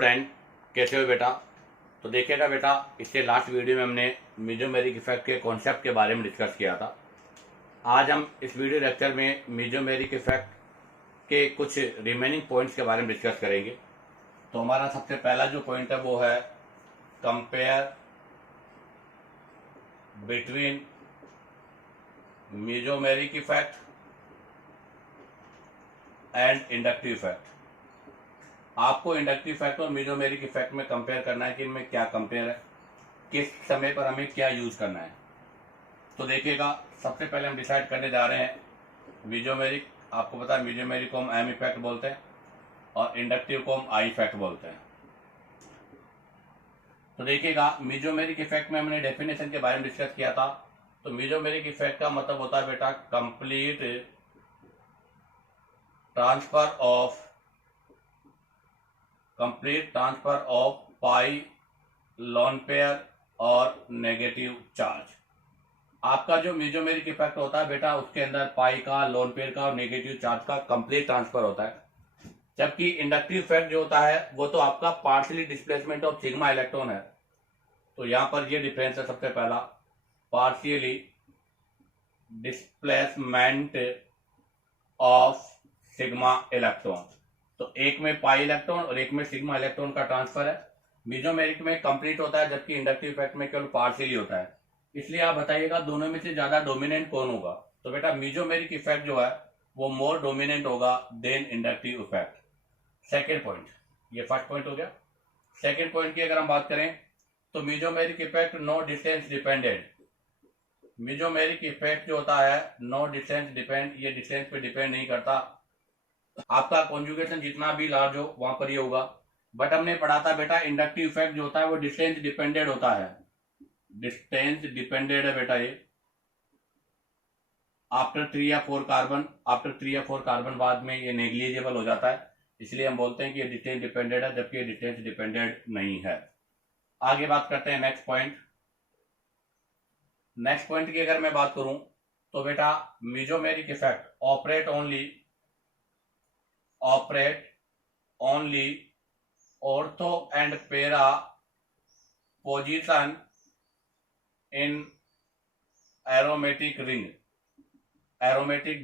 Student, कैसे हो बेटा। तो देखिएगा बेटा, इससे लास्ट वीडियो में हमने मीजोमेरिक इफेक्ट के कॉन्सेप्ट के बारे में डिस्कस किया था। आज हम इस वीडियो लेक्चर में मीजोमेरिक इफेक्ट के कुछ रिमेनिंग पॉइंट्स के बारे में डिस्कस करेंगे। तो हमारा सबसे पहला जो पॉइंट है वो है compare between mesomeric effect and inductive effect. आपको इंडक्टिव इफेक्ट और मीजोमेरिक इफेक्ट में कंपेयर करना है कि इनमें क्या कंपेयर है, किस समय पर हमें क्या यूज करना है। तो देखिएगा, सबसे पहले हम डिसाइड करने जा रहे हैं मीजोमेरिक। आपको पता है मीजोमेरिक को हम एम इफेक्ट बोलते हैं और इंडक्टिव को हम आई इफेक्ट बोलते हैं। तो देखिएगा, मीजोमेरिक इफेक्ट में हमने डेफिनेशन के बारे में डिस्कस किया था। तो मीजोमेरिक इफेक्ट का मतलब होता है बेटा complete transfer of pi lone pair और नेगेटिव चार्ज। आपका जो मीजोमेरिक इफेक्ट होता है बेटा, उसके अंदर पाई का, लोन पेयर का और नेगेटिव चार्ज का कंप्लीट ट्रांसफर होता है। जबकि इंडक्टिव इफेक्ट जो होता है वो तो आपका partially displacement of sigma electron है। तो यहां पर ये डिफरेंस है, सबसे पहला partially displacement of sigma electron. तो एक में पाई इलेक्ट्रॉन और एक में सिग्मा इलेक्ट्रॉन का ट्रांसफर है। मीजोमेरिक में कंप्लीट होता है, जबकि इंडक्टिव इफेक्ट में केवल पार्शियली होता है। इसलिए आप बताइएगा दोनों में से ज्यादा डोमिनेंट कौन होगा। तो बेटा मीजोमेरिक इफेक्ट जो है वो मोर डोमिनेंट होगा than inductive effect. Second point, ये फर्स्ट पॉइंट हो गया। सेकेंड पॉइंट की अगर हम बात करें तो mesomeric effect no distance dependent. Mesomeric effect जो होता है नो डिस्टेंस डिपेंड, ये डिस्टेंस पे डिपेंड नहीं करता। आपका कॉन्जुगेशन जितना भी लार्ज हो वहां पर ये होगा। बट हमने पढ़ा था बेटा इंडक्टिव इफेक्ट जो होता है वो डिस्टेंस डिपेंडेंट होता है। डिस्टेंस डिपेंडेंट है बेटा ये। आफ्टर 3 या 4 कार्बन बाद में ये नेग्लिजिबल हो जाता है। इसलिए हम बोलते हैं कि ये डिस्टेंस डिपेंडेंट है, जबकि ये डिस्टेंस डिपेंडेंट नहीं है। आगे बात करते हैं नेक्स्ट पॉइंट। नेक्स्ट पॉइंट की अगर मैं बात करूं तो बेटा mesomeric effect operate only ortho and para position in aromatic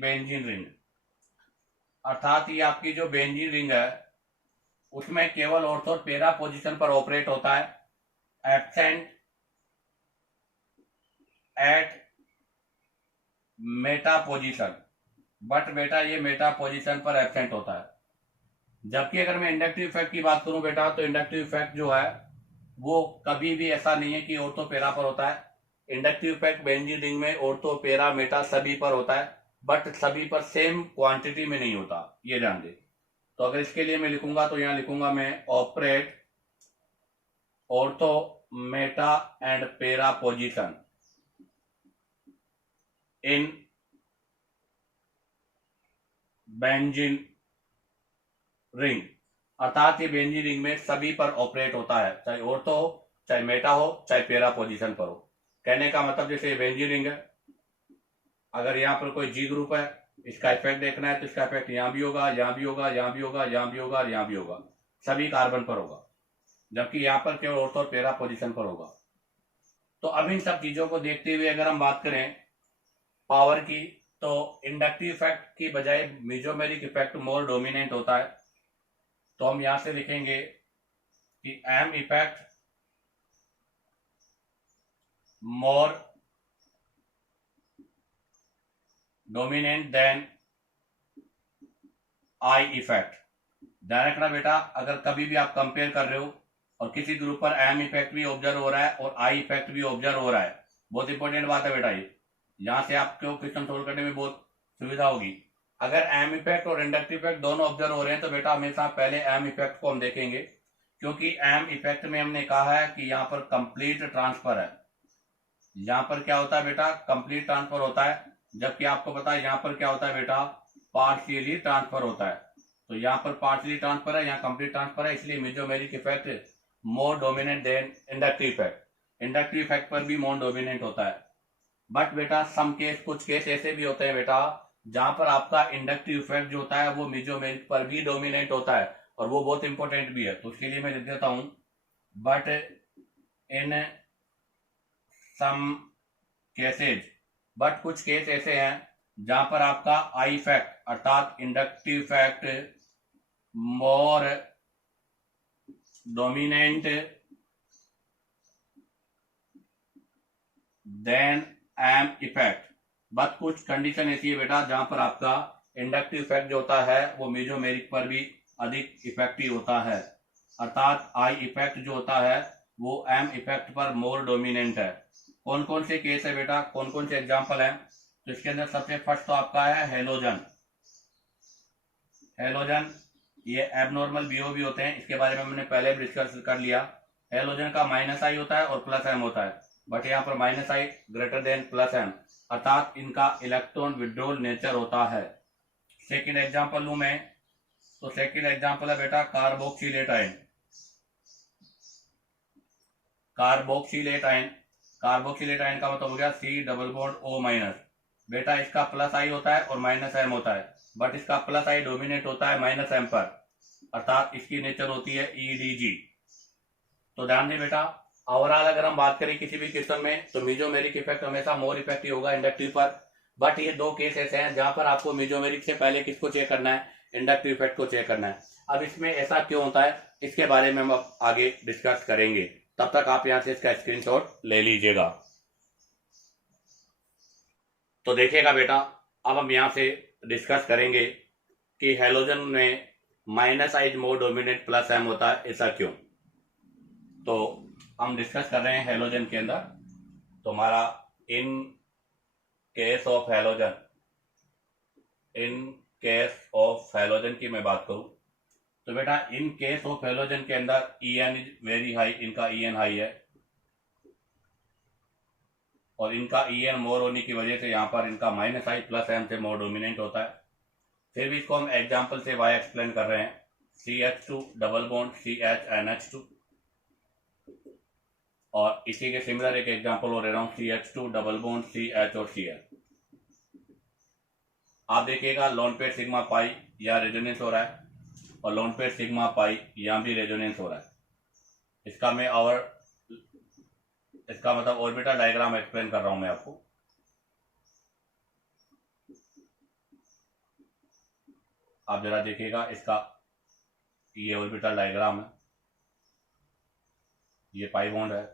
benzene ring. अर्थात ये आपकी जो बेंजीन रिंग है उसमें केवल ऑर्थो और पेरा पोजीशन पर ऑपरेट होता है, absent at meta position. But बेटा ये मेटा पोजीशन पर एब्सेंट होता है। जबकि अगर मैं इंडक्टिव इफेक्ट की बात करूं बेटा, तो इंडक्टिव इफेक्ट जो है वो कभी भी ऐसा नहीं है कि ऑर्थो पेरा पर होता है। इंडक्टिव इफेक्ट बेंजीन रिंग में ऑर्थो पेरा मेटा सभी पर होता है, बट सभी पर सेम क्वांटिटी में नहीं होता, ये ध्यान दे। तो अगर इसके लिए मैं लिखूंगा तो यहां लिखूंगा मैं operate ortho Meta and para position in benzene ring. अर्थात ये बेंजीन रिंग में सभी पर ऑपरेट होता है, चाहे ऑर्थो हो, चाहे मेटा हो, चाहे पेरा पोजीशन पर हो। कहने का मतलब जैसे बेंजीन रिंग है, अगर यहाँ पर कोई जी ग्रुप है, इसका इफेक्ट देखना है तो इसका इफेक्ट यहाँ भी होगा, यहाँ भी होगा, यहाँ भी होगा, यहाँ भी होगा, यहाँ भी होगा, सभी कार्बन पर होगा। जबकि यहाँ पर केवल ऑर्थो और पेरा पोजीशन पर होगा। तो अब इन सब चीजों को देखते हुए अगर हम बात करें पावर की, तो इंडक्टिव इफेक्ट की बजाय मीजोमेरिक इफेक्ट मोर डोमिनेंट होता है। तो हम यहां से लिखेंगे कि M effect more dominant than I effect. ध्यान रखना बेटा, अगर कभी भी आप कंपेयर कर रहे हो और किसी ग्रुप पर एम इफेक्ट भी ऑब्जर्व हो रहा है और आई इफेक्ट भी ऑब्जर्व हो रहा है, बहुत इंपॉर्टेंट बात है बेटा ये। यहां से आपको क्वेश्चन सोल्व करने में बहुत सुविधा होगी। अगर एम इफेक्ट और इंडक्टिव इफेक्ट दोनों ऑब्जर्व हो रहे हैं तो बेटा हमेशा पहले एम इफेक्ट को हम देखेंगे, क्योंकि एम इफेक्ट में हमने कहा है कि यहाँ पर कंप्लीट ट्रांसफर है। यहाँ पर क्या होता है बेटा, कंप्लीट ट्रांसफर होता है। जबकि आपको पता है यहाँ पर क्या होता है बेटा, पार्शियली ट्रांसफर होता है। तो यहाँ पर पार्शियली ट्रांसफर है, यहाँ कंप्लीट ट्रांसफर है, इसलिए mesomeric effect more dominant than inductive effect. Inductive effect पर भी मोर डोमिनेंट होता है। बट बेटा सम केस, कुछ केस ऐसे भी होते हैं बेटा जहां पर आपका इंडक्टिव इफेक्ट जो होता है वो मीजोमेरिक पर भी डोमिनेट होता है, और वो बहुत इंपॉर्टेंट भी है, तो उसके लिए मैं लिख देता हूं, but in some cases, but कुछ केस ऐसे हैं जहां पर आपका आई इफेक्ट अर्थात inductive effect more dominant than M effect. But कुछ कंडीशन ऐसी है बेटा जहां पर आपका इंडक्टिव इफेक्ट जो होता है वो मेसोमेरिक पर भी अधिक इफेक्टिव होता है, अर्थात आई इफेक्ट जो होता है वो एम इफेक्ट पर मोर डोमिनेंट है। कौन कौन से केस है बेटा, कौन कौन से एग्जांपल हैं? तो इसके अंदर सबसे फर्स्ट तो आपका है हेलोजन। हेलोजन ये एबनॉर्मल बीओबी होते हैं, इसके बारे में हमने पहले भी डिस्कस कर लिया। हेलोजन का माइनस आई होता है और प्लस एम होता है, बट यहाँ पर माइनस आई ग्रेटर देन प्लस एम, अर्थात इनका इलेक्ट्रॉन विड्रॉल नेचर होता है। सेकेंड एग्जाम्पल लू मैं, तो सेकेंड एग्जाम्पल है बेटा carboxylate ion. Carboxylate ion, carboxylate ion का मतलब हो गया C double bond O minus. बेटा इसका प्लस आई होता है और माइनस एम होता है, बट इसका प्लस आई डोमिनेट होता है माइनस एम पर, अर्थात इसकी नेचर होती है ईडीजी। तो ध्यान दें बेटा, ओवरऑल अगर हम बात करें किसी भी क्वेश्चन में तो मेसोमेरिक इफेक्ट हमेशा मोर इफेक्टिव होगा इंडक्टिव पर, बट ये दो केस ऐसे हैं जहां पर आपको मेसोमेरिक से पहले किसको चेक करना है, इंडक्टिव इफेक्ट को चेक करना है। अब इसमें ऐसा क्यों होता है इसके बारे में हम अब आगे डिस्कस करेंगे, तब तक आप यहां से इसका स्क्रीनशॉट ले लीजिएगा। तो देखिएगा बेटा, अब हम यहां से डिस्कस करेंगे कि हेलोजन में माइनस आई मोर डोमिनेंट प्लस एम होता है, ऐसा क्यों। तो हम डिस्कस कर रहे हैं हेलोजन के अंदर, तो हमारा in case of halogen, in case of halogen की मैं बात करूं तो बेटा इन केस ऑफ हेलोजन के अंदर ईएन इज वेरी हाई, इनका ईएन हाई है और इनका ईएन मोर होने की वजह से यहाँ पर इनका माइनस आई प्लस एम से मोर डोमिनेंट होता है। फिर भी इसको हम एग्जाम्पल से वाई एक्सप्लेन कर रहे हैं, CH2 डबल बॉन्ड CHNH2, और इसी के सिमिलर एक एग्जाम्पल हो रहा हूं CH2 डबल बॉन्ड CH और Cl। आप देखिएगा लोन पेयर सिग्मा पाई या रेजोनेंस हो रहा है और लोन पेयर सिग्मा पाई यहां भी रेजोनेंस हो रहा है। इसका मतलब ऑर्बिटल डायग्राम एक्सप्लेन कर रहा हूं मैं आपको। आप जरा देखिएगा इसका, ये ऑर्बिटल डायग्राम है, ये पाई बॉन्ड है,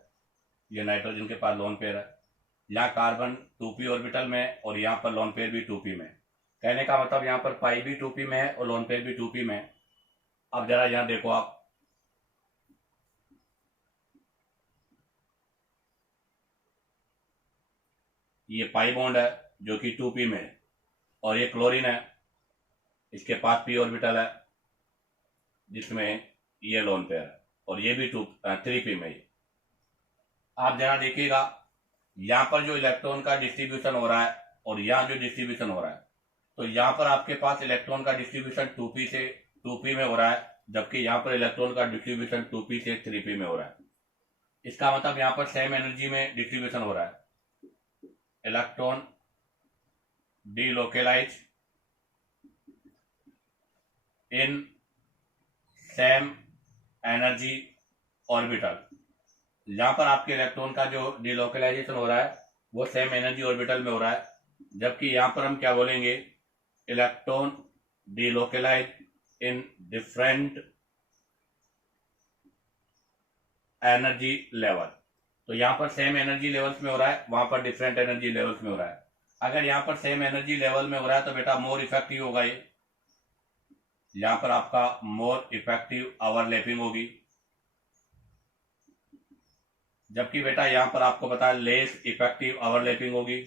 ये नाइट्रोजन के पास लोन पेयर है, यहाँ कार्बन 2p ऑर्बिटल में और यहाँ पर लोन पेयर भी 2p में। कहने का मतलब यहाँ पर पाई भी 2p में है और लोन पेयर भी 2p में है। अब जरा यहाँ देखो आप, ये पाई बॉन्ड है जो कि 2p में है और ये क्लोरीन है, इसके पास p ऑर्बिटल है जिसमें ये लोन पेयर है और ये भी 3p में ही। आप जरा देखिएगा यहाँ पर जो इलेक्ट्रॉन का डिस्ट्रीब्यूशन हो रहा है और यहाँ जो डिस्ट्रीब्यूशन हो रहा है, तो यहाँ पर आपके पास इलेक्ट्रॉन का डिस्ट्रीब्यूशन 2p से 2p में हो रहा है, जबकि यहाँ पर इलेक्ट्रॉन का डिस्ट्रीब्यूशन 2p से 3p में हो रहा है। इसका मतलब यहाँ पर सेम एनर्जी में डिस्ट्रीब्यूशन हो रहा है, electron delocalise in same energy orbital. यहां पर आपके इलेक्ट्रॉन का जो डीलोकेलाइजेशन हो रहा है वो सेम एनर्जी ऑर्बिटल में हो रहा है, जबकि यहां पर हम क्या बोलेंगे, electron delocalise in different energy level. तो यहां पर सेम एनर्जी लेवल्स में हो रहा है, वहां पर डिफरेंट एनर्जी लेवल्स में हो रहा है। अगर यहां पर सेम एनर्जी लेवल में हो रहा है तो बेटा मोर इफेक्टिव होगा ये, यहां पर आपका मोर इफेक्टिव ओवरलैपिंग होगी, जबकि बेटा यहां पर आपको पता है लेस इफेक्टिव ओवरलैपिंग होगी।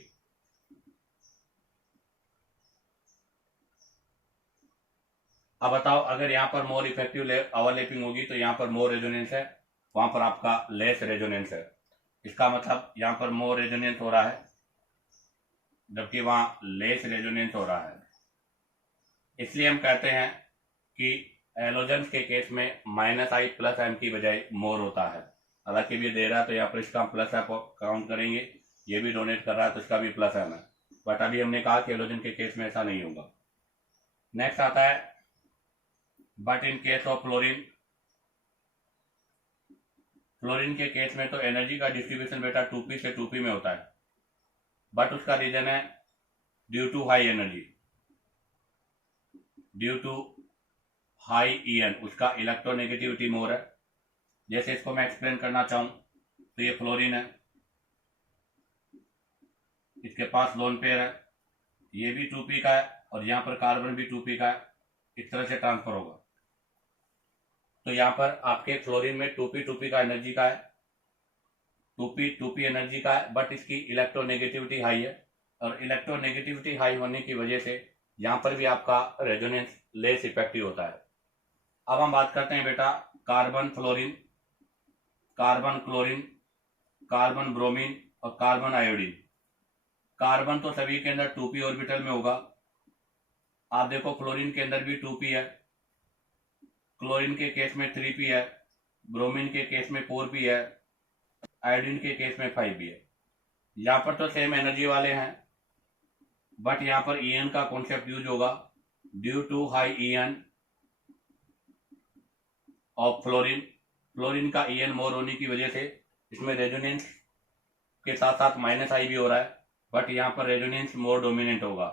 अब बताओ, अगर यहां पर मोर इफेक्टिव ओवरलैपिंग होगी तो यहां पर मोर रेजोनेंस है, वहां पर आपका लेस रेजोनेंस है। इसका मतलब यहां पर मोर रेजोनेंस हो रहा है जबकि वहां लेस रेजोनेंस हो रहा है। इसलिए हम कहते हैं कि हेलोजन्स के केस में माइनस आई प्लस एम की बजाय मोर होता है। हालांकि भी दे रहा है तो यहाँ पर इसका प्लस एम काउंट करेंगे, ये भी डोनेट कर रहा है तो इसका भी प्लस एम है, बट अभी हमने कहा कि हेलोजन के केस में ऐसा नहीं होगा। नेक्स्ट आता है but in case of fluorine, fluorine के केस में तो एनर्जी का डिस्ट्रीब्यूशन बेटा 2p से 2p में होता है, बट उसका रीजन है due to high energy, due to high En, उसका इलेक्ट्रोनेगेटिविटी मोर है। जैसे इसको मैं एक्सप्लेन करना चाहूं तो ये फ्लोरीन है, इसके पास लोन पेयर है, ये भी 2p का है और यहाँ पर कार्बन भी 2p का है, इस तरह से ट्रांसफर होगा। तो यहाँ पर आपके फ्लोरीन में 2p का एनर्जी का है, 2p एनर्जी का है, बट इसकी इलेक्ट्रोनेगेटिविटी हाई है, और इलेक्ट्रोनेगेटिविटी हाई होने की वजह से यहाँ पर भी आपका रेजोनेंस लेस इफेक्टिव होता है। अब हम बात करते हैं बेटा carbon fluorine, carbon chlorine, carbon bromine और कार्बन आयोडीन। कार्बन तो सभी के अंदर 2p ऑर्बिटल में होगा। आप देखो फ्लोरीन के अंदर भी 2p है, क्लोरीन के केस में 3p है, ब्रोमीन के केस में 4p है, आयोडीन के केस में 5p है। यहाँ पर तो सेम एनर्जी वाले हैं, बट यहाँ पर En का कॉन्सेप्ट यूज होगा due to high En of fluorine. Fluorine का En मोर होने की वजह से इसमें रेजोनेंस के साथ साथ -I भी हो रहा है, बट यहाँ पर रेजोनेंस मोर डोमिनेंट होगा,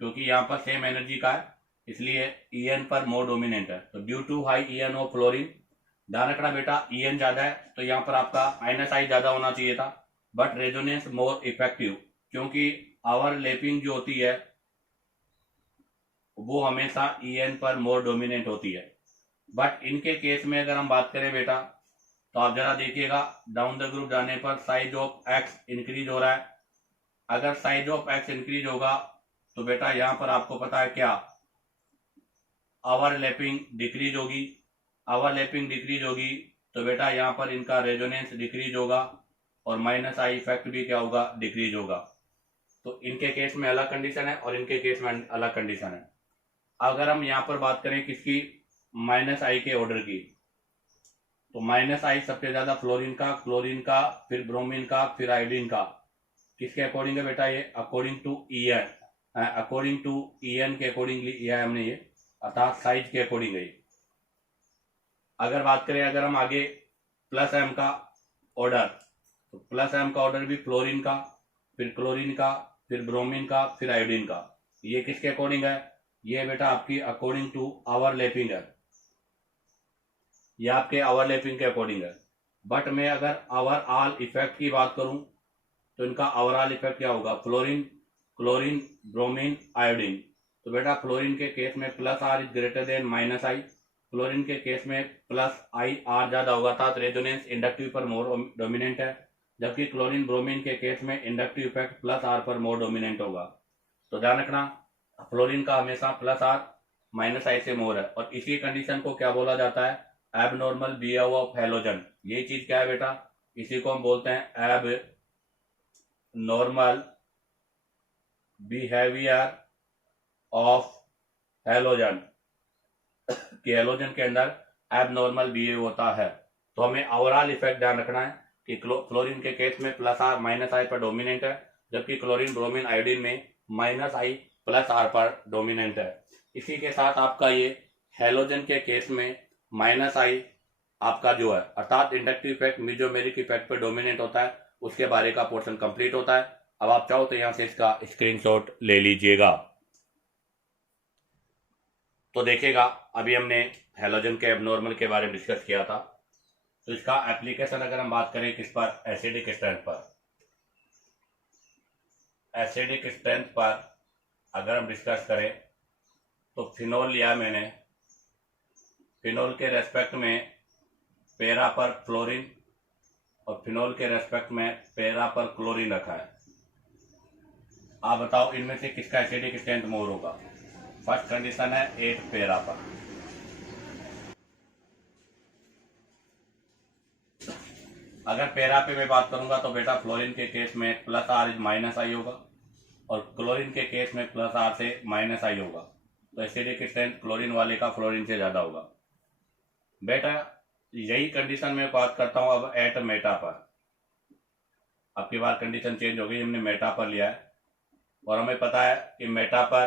क्योंकि यहाँ पर सेम एनर्जी का है, इसलिए En पर मोर डोमिनेंट है। तो due to high En of fluorine, ध्यान रखना बेटा En ज्यादा है तो यहाँ पर आपका -I ज्यादा होना चाहिए था, बट रेजोनेंस मोर इफेक्टिव, क्योंकि ओवरलैपिंग जो होती है वो हमेशा En पर मोर डोमिनेंट होती है। बट इनके केस में अगर हम बात करें बेटा, तो आप जरा देखिएगा डाउन द ग्रुप जाने पर साइज ऑफ एक्स इंक्रीज हो रहा है। अगर साइज ऑफ एक्स इंक्रीज होगा तो बेटा यहाँ पर आपको पता है क्या, ओवरलैपिंग डिक्रीज होगी, ओवरलैपिंग डिक्रीज होगी तो बेटा यहाँ पर इनका रेजोनेंस डिक्रीज होगा और -I इफेक्ट भी क्या होगा, डिक्रीज होगा। तो इनके केस में अलग कंडीशन है और इनके केस में अलग कंडीशन है। अगर हम यहाँ पर बात करें किसकी, -I के ऑर्डर की, तो -I सबसे ज्यादा फ्लोरीन का, क्लोरीन का, फिर ब्रोमीन का, फिर आयोडीन का। किसके अकॉर्डिंग है बेटा ये, according to En, according to En के अकॉर्डिंगली लिया है हमने ये, अर्थात साइज के अकॉर्डिंग है। अगर बात करें अगर हम आगे +M का ऑर्डर, तो +M का ऑर्डर भी फ्लोरीन का, फिर क्लोरीन का, फिर ब्रोमीन का, फिर आयोडीन का। ये किसके अकॉर्डिंग है, ये बेटा आपकी अकॉर्डिंग टू ओवरलैपिंग है, ये आपके ओवरलैपिंग के अकॉर्डिंग है। बट मैं अगर ओवरऑल इफेक्ट की बात करूं तो इनका ओवरऑल इफेक्ट क्या होगा, फ्लोरीन, क्लोरीन, ब्रोमीन, आयोडीन। तो बेटा फ्लोरीन के केस में +R is greater then -I, fluorine के केस में +I R ज्यादा होगा, था रेजोनेंस इंडक्टिव पर मोर डोमिनेंट है, जबकि क्लोरीन ब्रोमीन के केस में इंडक्टिव इफेक्ट +R पर मोर डोमिनेंट होगा। तो ध्यान रखना फ्लोरीन का हमेशा +R -I से मोर है, और इसी कंडीशन को क्या बोला जाता है, एबनॉर्मल बिहेवियर ऑफ हैलोजन। ये चीज क्या है बेटा, इसी को हम बोलते हैं एब नॉर्मल बिहेवियर ऑफ हैलोजन, कि हैलोजन के अंदर एबनॉर्मल बिहेव होता है। तो हमें ओवरऑल इफेक्ट ध्यान रखना है कि फ्लोरीन के केस में +R -I पर डोमिनेंट है, जबकि क्लोरीन ब्रोमीन आयोडीन में -I +R पर डोमिनेंट है। इसी के साथ आपका ये हैलोजन के केस में -I आपका जो है अर्थात इंडक्टिव इफेक्ट मेसोमेरिक इफेक्ट पर डोमिनेंट होता है, उसके बारे का पोर्शन कंप्लीट होता है। अब आप चाहो तो यहां से इसका स्क्रीनशॉट ले लीजिएगा। तो देखिएगा अभी हमने हैलोजन के एबनॉर्मल के बारे में डिस्कस किया था, तो इसका एप्लीकेशन अगर हम बात करें किस पर, एसिडिक स्ट्रेंथ पर, एसिडिक स्ट्रेंथ पर अगर हम डिस्कस करें तो फिनोल लिया मैंने, फिनोल के रेस्पेक्ट में पैरा पर फ्लोरीन और फिनोल के रेस्पेक्ट में पैरा पर क्लोरीन रखा है। आप बताओ इनमें से किसका एसिडिक स्ट्रेंथ मोर होगा। फर्स्ट कंडीशन है 8 पैरा पर, अगर पैरा पे मैं बात करूंगा तो बेटा फ्लोरीन के केस में +R इज -I होगा और क्लोरीन के केस में +R से -I होगा। तो एसिडिक स्ट्रेंथ क्लोरीन वाले का फ्लोरीन से ज्यादा होगा। बेटा यही कंडीशन में बात करता हूं अब एट मेटा पर। अब की बार कंडीशन चेंज हो गई, हमने मेटा पर लिया है और हमें पता है कि मेटा पर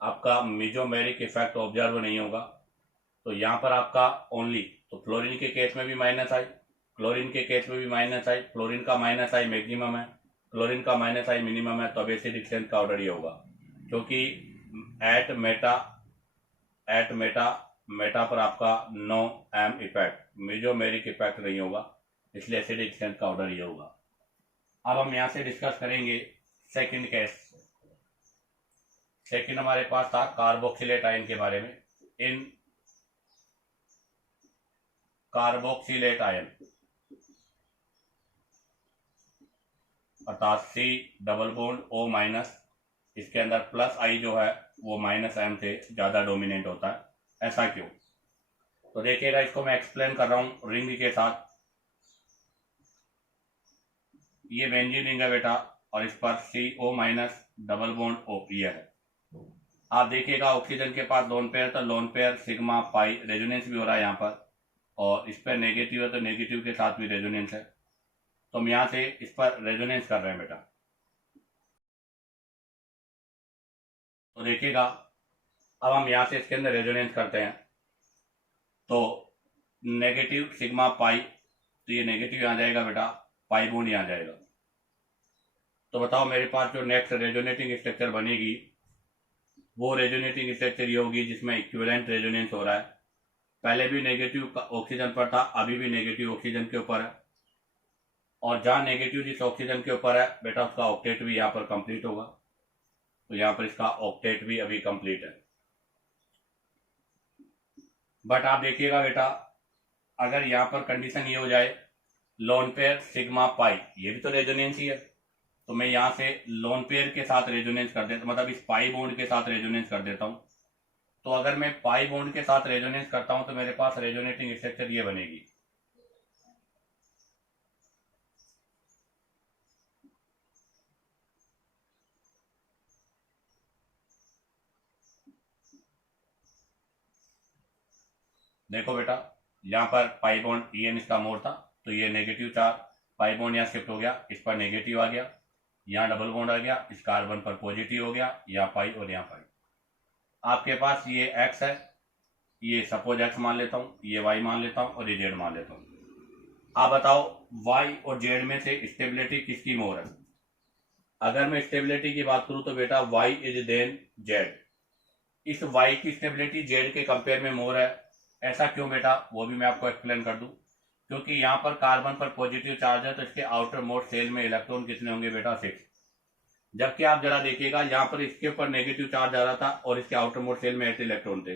आपका मेजोमेरिक इफेक्ट ऑब्जर्व नहीं होगा। तो यहाँ पर आपका ओनली, तो फ्लोरीन के केस में भी माइनस आई, क्लोरीन के केस में भी माइनस आई, फ्लोरीन का माइनस आई मैक्सिमम है, क्लोरीन का माइनस आई मिनिमम है, तो अब एसिडिक स्ट्रेंथ का ऑर्डर ये होगा, क्योंकि एट मेटा पर आपका no M effect, mesomeric effect नहीं होगा, इसलिए एसिडिक स्ट्रेंथ का ऑर्डर ये होगा। अब हम यहाँ से डिस्कस करेंगे सेकंड केस। सेकंड हमारे पास था कार्बोक्सिलेट आयन के बारे में। इन कार्बोक्सिलेट आयन अर्थात C double bond O minus, इसके अंदर प्लस आई जो है वो माइनस एम से ज्यादा डोमिनेंट होता है, ऐसा क्यों? तो देखिएगा, इसको मैं एक्सप्लेन कर रहा हूं रिंग के साथ। ये बेंजीन रिंग है बेटा, और इस पर CO minus double bond O ये है। आप देखिएगा ऑक्सीजन के पास लोन पेयर, तो lone pair sigma pi resonance भी हो रहा है यहाँ पर, और इस पर नेगेटिव है तो नेगेटिव के साथ भी रेजोनेंस है, तो हम यहाँ से इस पर रेजोनेंस कर रहे हैं बेटा। तो देखिएगा, अब हम यहाँ से इसके अंदर रेजोनेंस करते हैं, तो नेगेटिव सिग्मा पाई, तो ये नेगेटिव यहाँ जाएगा बेटा, पाई बॉन्ड यहाँ जाएगा। तो बताओ मेरे पास जो नेक्स्ट रेजोनेटिंग स्ट्रक्चर बनेगी, वो रेजोनेटिंग स्ट्रक्चर ये होगी जिसमें इक्विवेलेंट रेजोनेंस हो रहा है। पहले भी नेगेटिव ऑक्सीजन पर था, अभी भी नेगेटिव ऑक्सीजन के ऊपर है, और जहां नेगेटिव जिस ऑक्सीजन के ऊपर है बेटा, उसका ऑक्टेट भी यहाँ पर कंप्लीट होगा। तो यहाँ पर इसका ऑक्टेट भी अभी कंप्लीट है। बट आप देखिएगा बेटा, अगर यहाँ पर कंडीशन ये हो जाए लोन पेयर सिग्मा पाई, ये भी तो रेजोनेंस ही है, तो मैं यहाँ से लोन पेयर के साथ रेजोनेंस कर देता, मतलब इस पाई बॉन्ड के साथ रेजोनेंस कर देता हूँ। तो अगर मैं पाई बॉन्ड के साथ रेजोनेंस करता हूं तो मेरे पास रेजोनेटिंग स्ट्रक्चर ये बनेगी। देखो बेटा, यहाँ पर पाई बॉन्ड EN इसका मोर था, तो ये नेगेटिव चार्ज, पाई बॉन्ड यहाँ शिफ्ट हो गया, इस पर नेगेटिव आ गया, यहाँ डबल बॉन्ड आ गया, इस कार्बन पर पॉजिटिव हो गया, यहाँ पाई और यहाँ पाई। आपके पास ये X है, ये सपोज X मान लेता हूँ, ये Y मान लेता हूँ, और ये Z मान लेता हूँ। आप बताओ Y और Z में से स्टेबिलिटी किसकी मोर है? अगर मैं स्टेबिलिटी की बात करूं तो बेटा Y इज देन Z। इस Y की स्टेबिलिटी Z के कंपेयर में मोर है, ऐसा क्यों बेटा? वो भी मैं आपको एक्सप्लेन कर दूं। क्योंकि यहाँ पर कार्बन पर पॉजिटिव चार्ज है, तो इसके आउटर मोस्ट शेल में इलेक्ट्रॉन कितने होंगे बेटा? 6। जबकि आप जरा देखिएगा, यहाँ पर इसके ऊपर नेगेटिव चार्ज आ रहा था और इसके आउटर मोस्ट शेल में 8 इलेक्ट्रॉन थे,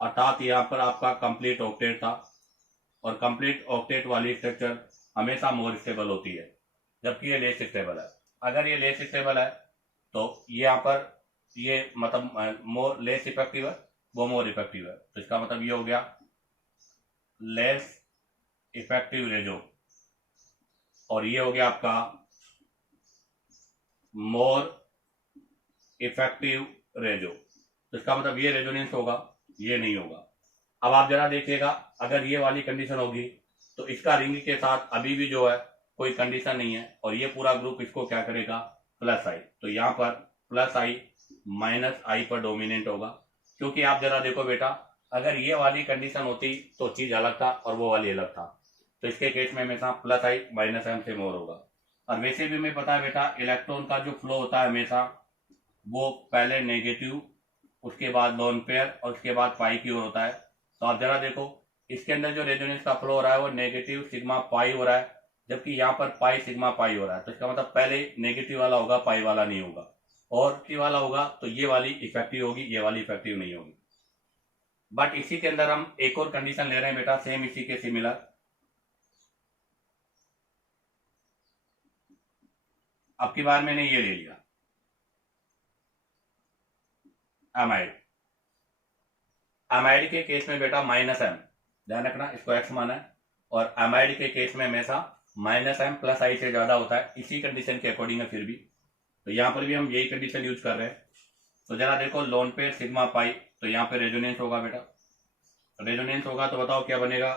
अर्थात यहाँ पर आपका कंप्लीट ऑक्टेट था, और कंप्लीट ऑक्टेट वाली स्ट्रक्चर हमेशा मोर स्टेबल होती है, जबकि ये लेस स्टेबल है। अगर ये लेस स्टेबल है तो ये यहाँ पर ये मतलब मोर लेस इफेक्टिव है, वो मोर इफेक्टिव है, तो इसका मतलब ये हो गया लेस इफेक्टिव रेजो, और ये हो गया आपका मोर इफेक्टिव रेजो। तो इसका मतलब ये रेजोनेंस होगा, ये नहीं होगा। अब आप जरा देखिएगा, अगर ये वाली कंडीशन होगी तो इसका रिंग के साथ अभी भी जो है कोई कंडीशन नहीं है, और ये पूरा ग्रुप इसको क्या करेगा? प्लस आई। तो यहाँ पर प्लस आई माइनस आई पर डोमिनेंट होगा, क्योंकि आप जरा देखो बेटा, अगर ये वाली कंडीशन होती तो चीज अलग था और वो वाली अलग था, तो इसके केस में हमेशा प्लस आई माइनस एम से मोर होगा। और वैसे भी हमें पता है बेटा, इलेक्ट्रॉन का जो फ्लो होता है हमेशा वो पहले नेगेटिव, उसके बाद लोन पेयर, और उसके बाद पाई की ओर होता है। तो आप जरा देखो, इसके अंदर जो रेजोनेंस का फ्लो हो रहा है वो नेगेटिव सिग्मा पाई हो रहा है, जबकि यहाँ पर पाई सिग्मा पाई हो रहा है। तो इसका मतलब पहले नेगेटिव वाला होगा, पाई वाला नहीं होगा, और की वाला होगा तो ये वाली इफेक्टिव होगी, ये वाली इफेक्टिव नहीं होगी। बट इसी के अंदर हम एक और कंडीशन ले रहे हैं बेटा, सेम इसी के सिमिलर। अब की बार मैंने ये ले लिया एमाइड। एमाइड के केस में बेटा माइनस एम, ध्यान रखना इसको एक्स माना है, और एमाइड के केस में हमेशा माइनस एम प्लस आई से ज्यादा होता है, इसी कंडीशन के अकॉर्डिंग है फिर भी। तो यहाँ पर भी हम यही कंडीशन यूज कर रहे हैं। तो जरा देखो, लोन पे सिग्मा पाई, तो यहाँ पे रेजोनेंस होगा बेटा, रेजोनेंस होगा तो बताओ क्या बनेगा?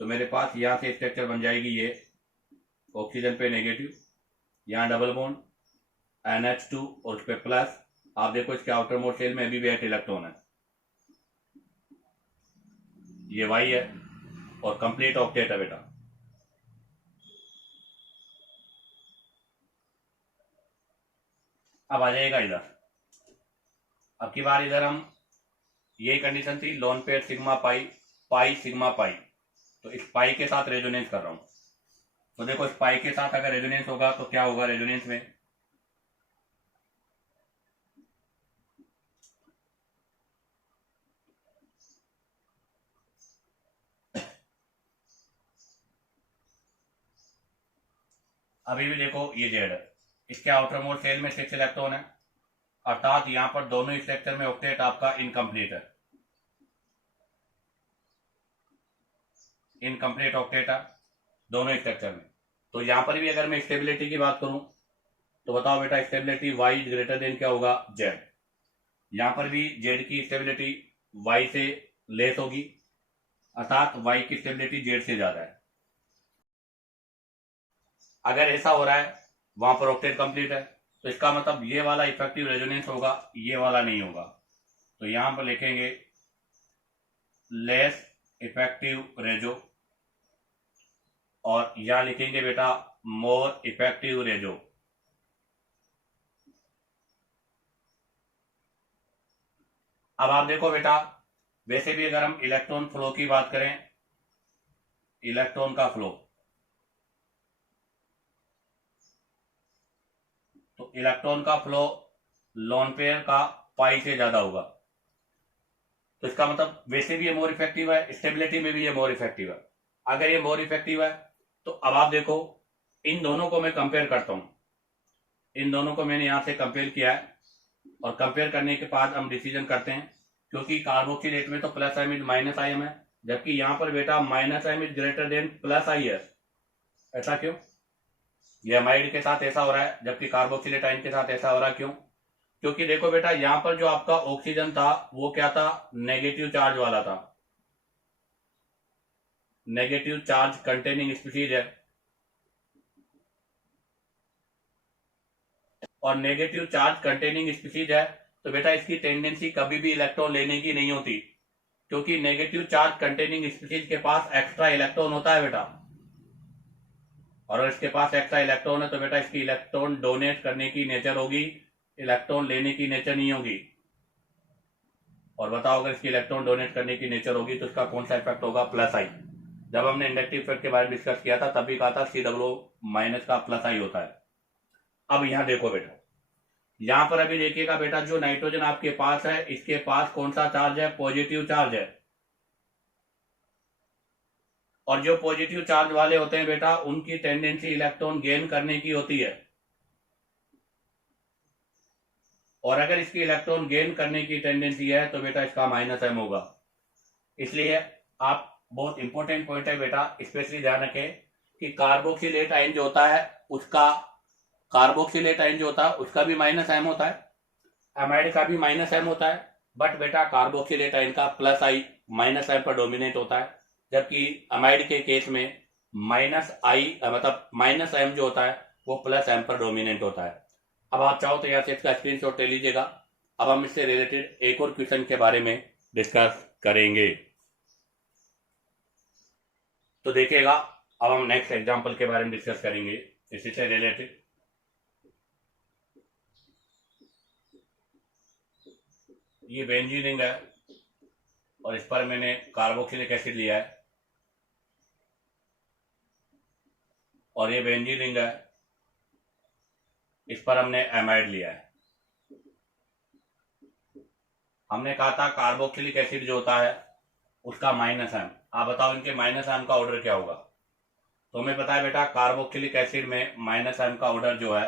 तो मेरे पास यहाँ से स्ट्रक्चर बन जाएगी ये, ऑक्सीजन पे नेगेटिव, यहाँ डबल बॉन्ड NH2 और उस पर प्लस, आप देखो इसके आउटर मोस्ट शेल में अभी भी 8 इलेक्ट्रॉन है, ये वाई है और कंप्लीट ऑक्टेट है बेटा। अब आ जाएगा इधर, अब की बार इधर हम, यही कंडीशन थी lone pair sigma pi, pi sigma pi, तो इस पाई के साथ रेजोनेंस कर रहा हूं। तो देखो इस पाई के साथ अगर रेजोनेंस होगा तो क्या होगा रेजोनेंस में, अभी भी देखो ये जेड है, इसके आउटर मोस्ट शेल में 6 इलेक्ट्रॉन है, अर्थात यहां पर दोनों ही स्ट्रक्चर में ऑक्टेट आपका इनकम्प्लीट है, इनकम्प्लीट ऑक्टेट है दोनों स्ट्रक्चर में। तो यहां पर भी अगर मैं स्टेबिलिटी की बात करूं तो बताओ बेटा स्टेबिलिटी y ग्रेटर देन क्या होगा z, यहां पर भी z की स्टेबिलिटी y से लेस होगी, अर्थात y की स्टेबिलिटी z से ज्यादा है। अगर ऐसा हो रहा है वहां पर ऑक्टेट कंप्लीट है तो इसका मतलब ये वाला इफेक्टिव रेजोनेंस होगा, ये वाला नहीं होगा। तो यहां पर लिखेंगे लेस इफेक्टिव रेजो, और यहां लिखेंगे बेटा मोर इफेक्टिव रेजो। अब आप देखो बेटा, वैसे भी अगर हम इलेक्ट्रॉन फ्लो की बात करें, इलेक्ट्रॉन का फ्लो, तो इलेक्ट्रॉन का फ्लो लोन पेयर का पाई से ज्यादा होगा, तो इसका मतलब वैसे भी ये मोर इफेक्टिव है, स्टेबिलिटी में भी ये मोर इफेक्टिव है। अगर ये मोर इफेक्टिव है तो अब आप देखो इन दोनों को मैं कंपेयर करता हूं, इन दोनों को मैंने यहां से कंपेयर किया है, और कंपेयर करने के बाद हम डिसीजन करते हैं, क्योंकि कार्बोक्सिलेट में तो plus M is minus I M है, जबकि यहां पर बेटा minus M is greater than plus I है। ऐसा क्यों? ये अमाइड के साथ ऐसा हो रहा है जबकि कार्बोक्सिलेट आयन के साथ ऐसा हो रहा है, क्यों? क्योंकि देखो बेटा यहां पर जो आपका ऑक्सीजन था वो क्या था, नेगेटिव चार्ज वाला था, नेगेटिव चार्ज कंटेनिंग स्पीशीज है, और नेगेटिव चार्ज कंटेनिंग स्पीशीज है तो बेटा इसकी टेंडेंसी कभी भी इलेक्ट्रॉन लेने की नहीं होती, क्योंकि नेगेटिव चार्ज कंटेनिंग स्पीशीज के पास एक्स्ट्रा इलेक्ट्रॉन होता है बेटा, और इसके पास एक्स्ट्रा इलेक्ट्रॉन है तो बेटा इसकी इलेक्ट्रॉन डोनेट करने की नेचर होगी, इलेक्ट्रॉन लेने की नेचर नहीं होगी। और बताओ अगर इसकी इलेक्ट्रॉन डोनेट करने की नेचर होगी तो इसका कौन सा इफेक्ट होगा, प्लस आई। जब हमने इंडक्टिव इफेक्ट के बारे में डिस्कस किया था तब भी कहा था CW माइनस का प्लस आई होता है। अब यहां देखो बेटा, यहां पर अभी देखिएगा बेटा जो नाइट्रोजन आपके पास है इसके पास कौन सा चार्ज है, पॉजिटिव चार्ज है, और जो पॉजिटिव चार्ज वाले होते हैं बेटा उनकी टेंडेंसी इलेक्ट्रॉन गेन करने की होती है, और अगर इसकी इलेक्ट्रॉन गेन करने की टेंडेंसी है तो बेटा इसका माइनस एम होगा। इसलिए आप, बहुत इंपॉर्टेंट पॉइंट है बेटा, स्पेशली ध्यान रखें कि कार्बोक्सिलेट आयन जो होता है उसका, कार्बोक्सिलेट आयन जो होता है उसका भी माइनस एम होता है, एमाइड का भी माइनस एम होता है, बट बेटा कार्बोक्सिलेट आयन का प्लस आई माइनस एम पर डोमिनेट होता है, जबकि अमाइड के केस में माइनस आई मतलब माइनस एम जो होता है वो प्लस एम पर डोमिनेट होता है। अब आप चाहो तो यहाँ से इसका स्क्रीनशॉट ले लीजिएगा। अब हम इससे रिलेटेड एक और क्वेश्चन के बारे में डिस्कस करेंगे, तो देखिएगा अब हम नेक्स्ट एग्जांपल के बारे में डिस्कस करेंगे इसी से रिलेटेड। ये बेंजीन रिंग है और इस पर मैंने कार्बोक्सिलिक एसिड लिया है, और ये बेंजीन रिंग है, इस पर हमने एमाइड लिया है। हमने कहा था कार्बोक्सिलिक एसिड जो होता है उसका माइनस एम, आप बताओ इनके माइनस एम का ऑर्डर क्या होगा। तो हमें पता है बेटा कार्बोक्सिलिक एसिड में माइनस एम का ऑर्डर जो है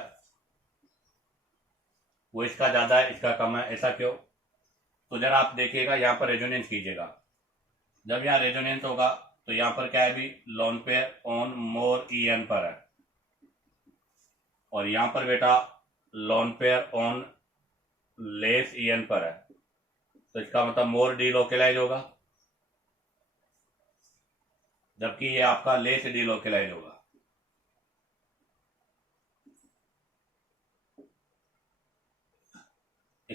वो इसका ज्यादा है, इसका कम है, ऐसा क्यों? तो जरा आप देखिएगा यहाँ पर रेजोनेंस कीजिएगा, जब यहाँ रेजोनेंस होगा तो यहाँ पर क्या है, भी lone pair on more EN पर है, और यहाँ पर बेटा lone pair on less EN पर है, तो इसका मतलब मोर डीलोकेलाइज होगा, जबकि ये आपका लेस डीलोकेलाइज होगा।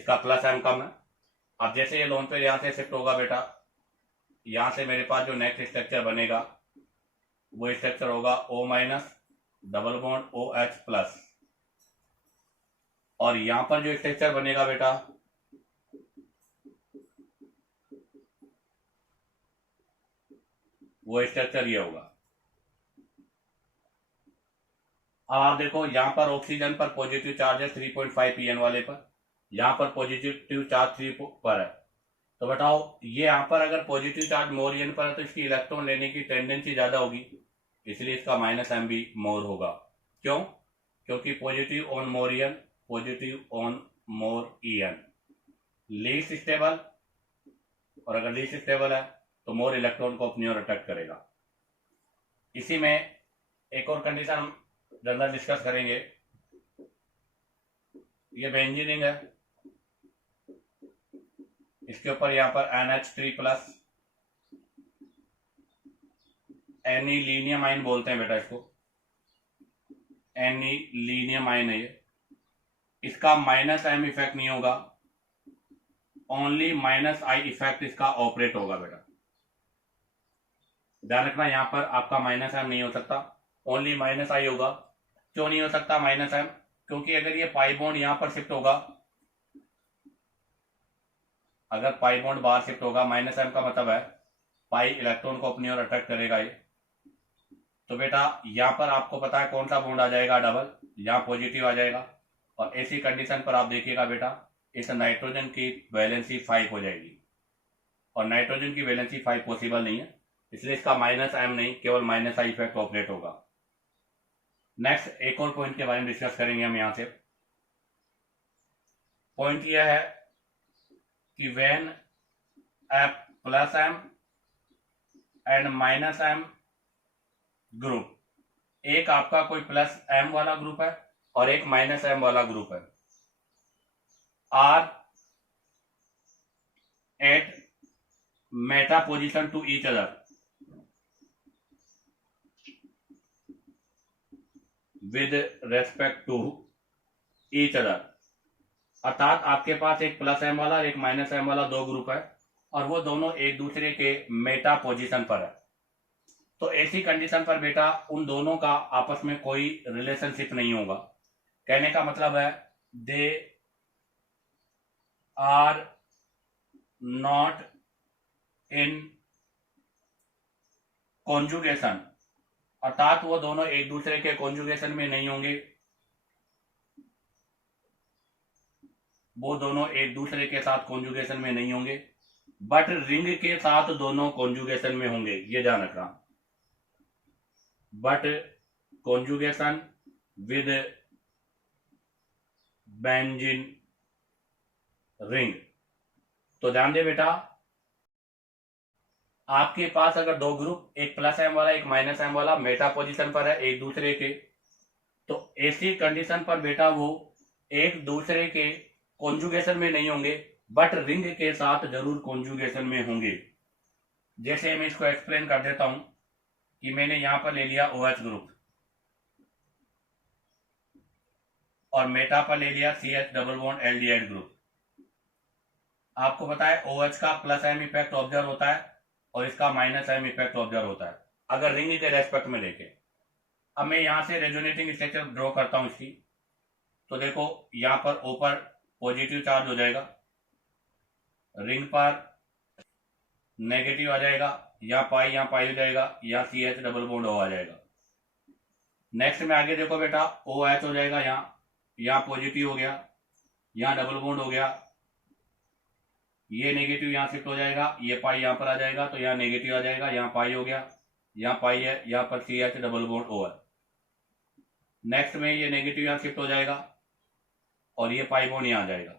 इसका प्लस एम कम है। अब जैसे ये लोन पेयर यहां से शिफ्ट होगा बेटा, यहां से मेरे पास जो नेक्स्ट स्ट्रक्चर बनेगा वो स्ट्रक्चर होगा O minus double bond OH plus, और यहां पर जो स्ट्रक्चर बनेगा बेटा वो स्ट्रक्चर ये होगा। अब आप देखो यहां पर ऑक्सीजन पर पॉजिटिव चार्ज है 3.5 pn वाले पर, यहां पर पॉजिटिव चार्ज 3 पर है। तो बताओ ये यहां पर अगर पॉजिटिव चार्ज मोर एन पर है तो इसकी इलेक्ट्रॉन लेने की टेंडेंसी ज्यादा होगी, इसलिए इसका माइनस एम भी मोर होगा। क्यों? क्योंकि positive on more EN, positive on more EN least stable, और अगर लीस्ट स्टेबल है तो मोर इलेक्ट्रॉन को अपनी ओर अट्रैक्ट करेगा। इसी में एक और कंडीशन हम जनरल डिस्कस करेंगे। ये बेंजीन रिंग है, इसके ऊपर यहां पर NH3 प्लस एनिलीनियम आइन बोलते हैं बेटा इसको, एनिलीनियम आइन है ये। इसका माइनस एम इफेक्ट नहीं होगा, ओनली माइनस आई इफेक्ट इसका ऑपरेट होगा बेटा। ध्यान रखना यहां पर आपका माइनस एम नहीं हो सकता, ओनली माइनस आई होगा। क्यों नहीं हो सकता माइनस एम? क्योंकि अगर ये पाई बॉन्ड यहां पर शिफ्ट होगा, अगर पाई बॉन्ड बाहर शिफ्ट होगा, माइनस एम का मतलब है पाई इलेक्ट्रॉन को अपनी ओर अट्रैक्ट करेगा ये। तो बेटा यहां पर आपको पता है कौन सा बॉन्ड आ जाएगा, डबल, यहां पॉजिटिव आ जाएगा। और ऐसी कंडीशन पर आप देखिएगा बेटा इस नाइट्रोजन की वैलेंसी 5 हो जाएगी, और नाइट्रोजन की वैलेंसी 5 पॉसिबल नहीं है, इसलिए इसका माइनस एम नहीं, केवल माइनस आई इफेक्ट ऑपरेट होगा। नेक्स्ट एक और पॉइंट के बारे में डिस्कस करेंगे हम यहां से। पॉइंट यह है कि when a plus M and minus M group, एक आपका कोई प्लस एम वाला ग्रुप है और एक माइनस एम वाला ग्रुप है, are at meta position to each other with respect to each other, अर्थात आपके पास एक प्लस एम वाला और एक माइनस एम वाला दो ग्रुप है और वो दोनों एक दूसरे के मेटा पोजीशन पर है। तो ऐसी कंडीशन पर बेटा उन दोनों का आपस में कोई रिलेशनशिप नहीं होगा। कहने का मतलब है they are not in conjugation, अर्थात वो दोनों एक दूसरे के कॉन्जुगेशन में नहीं होंगे, वो दोनों एक दूसरे के साथ कॉन्जुगेशन में नहीं होंगे, बट रिंग के साथ दोनों कॉन्जुगेशन में होंगे, ये ध्यान रखना। But conjugation with benzene ring. तो ध्यान दे बेटा, आपके पास अगर दो ग्रुप, एक प्लस एम वाला एक माइनस एम वाला मेटा पोजीशन पर है एक दूसरे के, तो ऐसी कंडीशन पर बेटा वो एक दूसरे के कॉन्जुगेशन में नहीं होंगे, बट रिंग के साथ जरूर कॉन्जुगेशन में होंगे। जैसे मैं इसको एक्सप्लेन कर देता हूं कि मैंने यहां पर ले लिया OH ग्रुप और मेटा पर ले लिया CH double bond aldehyde group. आपको पता है OH का प्लस एम इफेक्ट ऑब्जर्व होता है और इसका माइनस एम इफेक्ट ऑब्जर्व होता है अगर रिंग के रेस्पेक्ट में देखें। अब मैं यहां से रेजोनेटिंग स्ट्रक्चर ड्रॉ करता हूं इसकी, तो देखो यहां पर ऊपर पॉजिटिव चार्ज हो जाएगा, रिंग पर नेगेटिव आ जाएगा, यहाँ पाई हो जाएगा, यहाँ CH डबल बॉन्ड O आ जाएगा। नेक्स्ट में आगे देखो बेटा OH हो जाएगा, यहाँ पॉजिटिव हो गया, यहाँ डबल बॉन्ड हो गया, ये नेगेटिव यहाँ शिफ्ट हो जाएगा, ये पाई यहाँ पर आ जाएगा, तो यहाँ नेगेटिव आ जाएगा, यहाँ पाई हो गया, यहाँ पाई है, यहाँ पर CH डबल बॉन्ड O है। नेक्स्ट में ये नेगेटिव यहाँ शिफ्ट हो जाएगा और ये पाई बॉन्ड यहाँ आ जाएगा।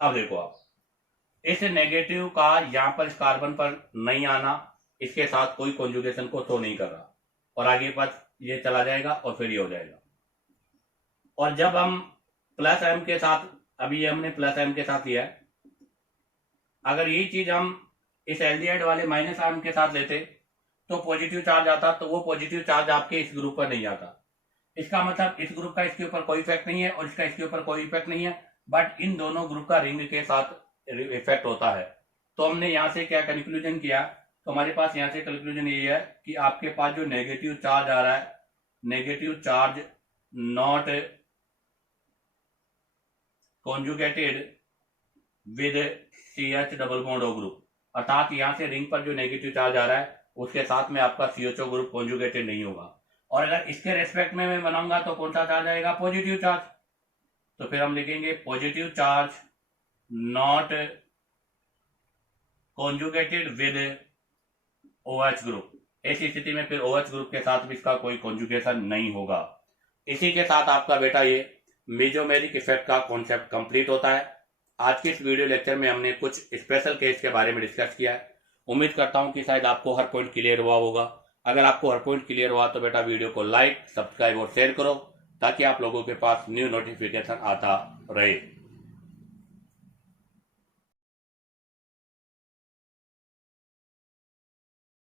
अब देखो आप इस नेगेटिव का यहां पर इस कार्बन पर नहीं आना, इसके साथ कोई कॉन्जुगेशन को शो नहीं कर रहा, और आगे पर ये चला जाएगा और फिर ये हो जाएगा। और जब हम प्लस एम के साथ, अभी ये हमने प्लस एम के साथ लिया है, अगर यही चीज हम इस एल्डिहाइड वाले माइनस आयन के साथ लेते तो पॉजिटिव चार्ज आता, तो वो पॉजिटिव चार्ज आपके इस ग्रुप पर नहीं आता। इसका मतलब इस ग्रुप का इसके ऊपर कोई इफेक्ट नहीं है और इसका इसके ऊपर कोई इफेक्ट नहीं है, बट इन दोनों ग्रुप का रिंग के साथ इफेक्ट होता है। तो हमने यहां से क्या कंक्लूजन किया, तो हमारे पास यहां से कंक्लूजन ये है कि आपके पास जो नेगेटिव चार्ज आ रहा है, negative charge not conjugated with CH double bond O group, अर्थात यहां से रिंग पर जो नेगेटिव चार्ज आ रहा है उसके साथ में आपका CHO ग्रुप कॉन्जुगेटेड नहीं होगा। और अगर इसके रेस्पेक्ट में मैं बनाऊंगा तो कौन सा चार्ज आएगा, पॉजिटिव चार्ज। तो फिर हम लिखेंगे positive charge not conjugated with OH group. ऐसी स्थिति में फिर OH ग्रुप के साथ भी इसका कोई कॉन्जुगेशन नहीं होगा। इसी के साथ आपका बेटा ये मेसोमेरिक इफेक्ट का कॉन्सेप्ट कंप्लीट होता है। आज के इस वीडियो लेक्चर में हमने कुछ स्पेशल केस के बारे में डिस्कस किया है। उम्मीद करता हूं कि शायद आपको हर पॉइंट क्लियर हुआ होगा। अगर आपको हर पॉइंट क्लियर हुआ तो बेटा वीडियो को लाइक, सब्सक्राइब और शेयर करो ताकि आप लोगों के पास न्यू नोटिफिकेशन आता रहे।